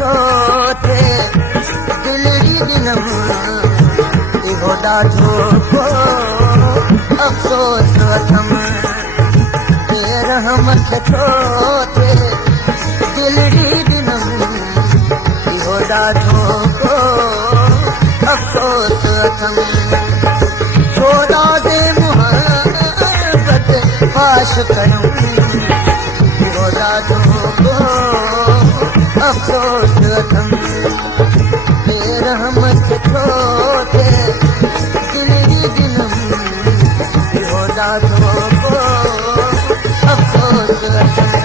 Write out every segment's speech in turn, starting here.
छोटे दिल जी दिनम इहो ॾाढो को अफ़सोस वठम रहम छोटे दिल जी दिनम इहो ॾाढो को अफ़सोस वठम छोड़ा दे मुहबत पाश कयूं इहो ॾाढो को अफ़सोस वठम रहम छोटे दिल जी दिनम इहो ॾाढो को अफ़सोस वठम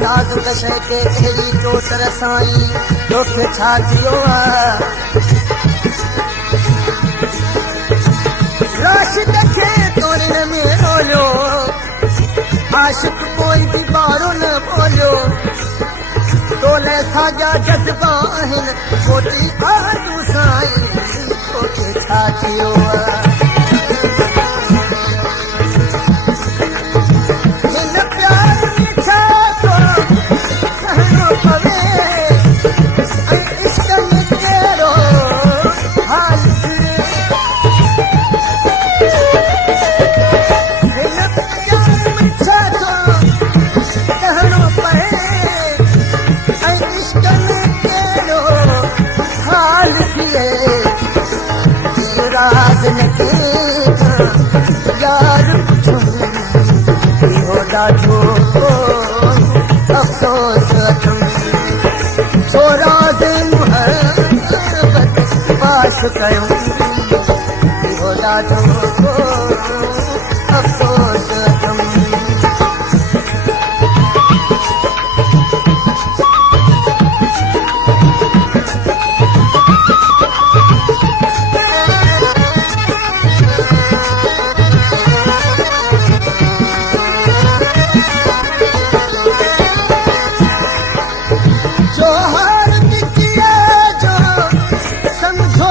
नाज़ुक शइ ते अहिड़ी चोट रसाई तोखे छा थियो लाश खे तोरण में रोलियो आशिक़ कोई बि बारो न बोलियो तोले साॻिया जज़्बा आहिनि छोटी आरज़ू साईं तोखे छा थियो अफ़सोस वठम छोड़ा दे मुहबत पाश कयूं इहो ॾाढो अफ़सोस वठम जो हार जो समझो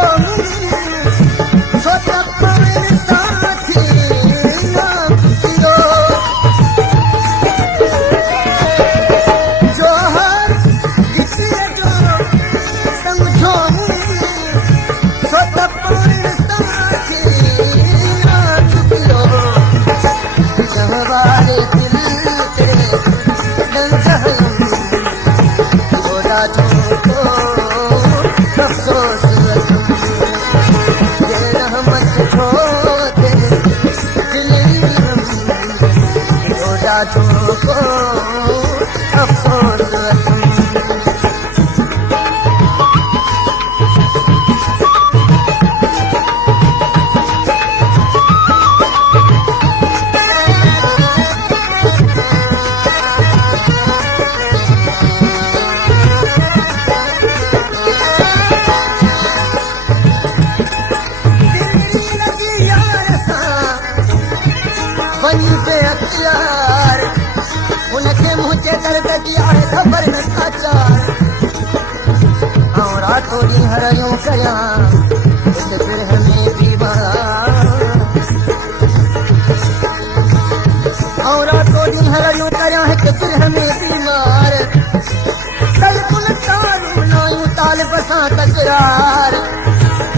उनके मुझे दर्द दिया है खबर न साचार और थोड़ी हरियों कया फिर हमें बीमार और थोड़ी हरियों कया है कि फिर हमें बीमार कल कुल तारू नायू ताल बसा तकरार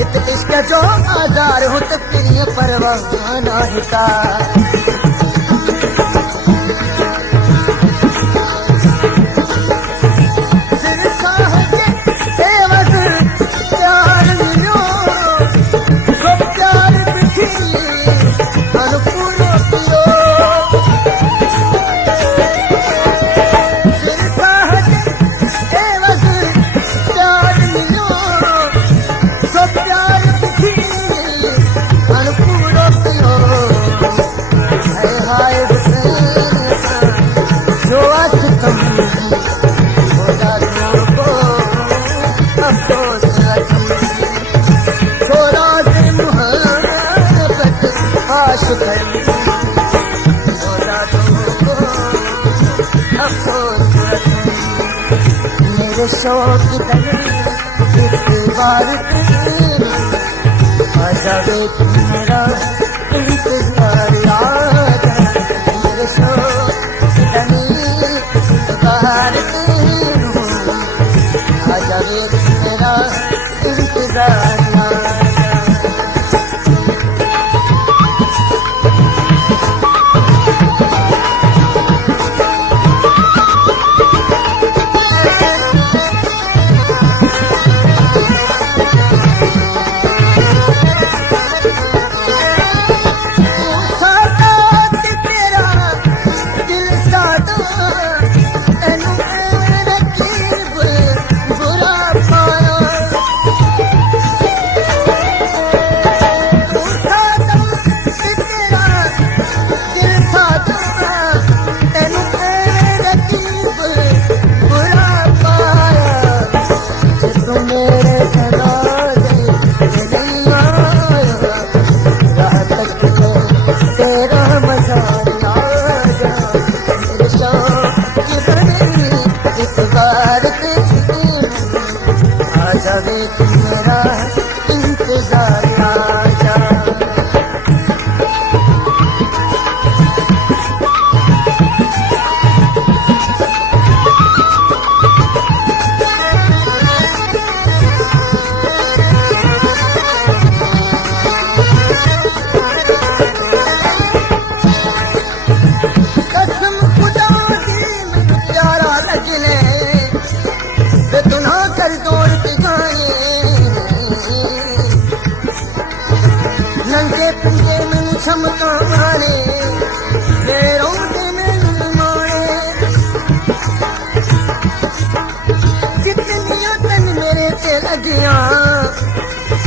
इत इश्क जो आजार हो तो प्रिय परवाह ना हिता मेरे शौक एक बार आजावे मेरा इंतजार आजा मेरे शौक एक बार आजावे मेरा इंतजार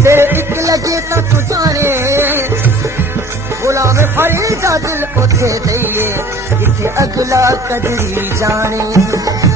तेरे एक लगे तो तू जाने गुलाम फरीदा दिल उठे दइए इथे अगला कदरी जाने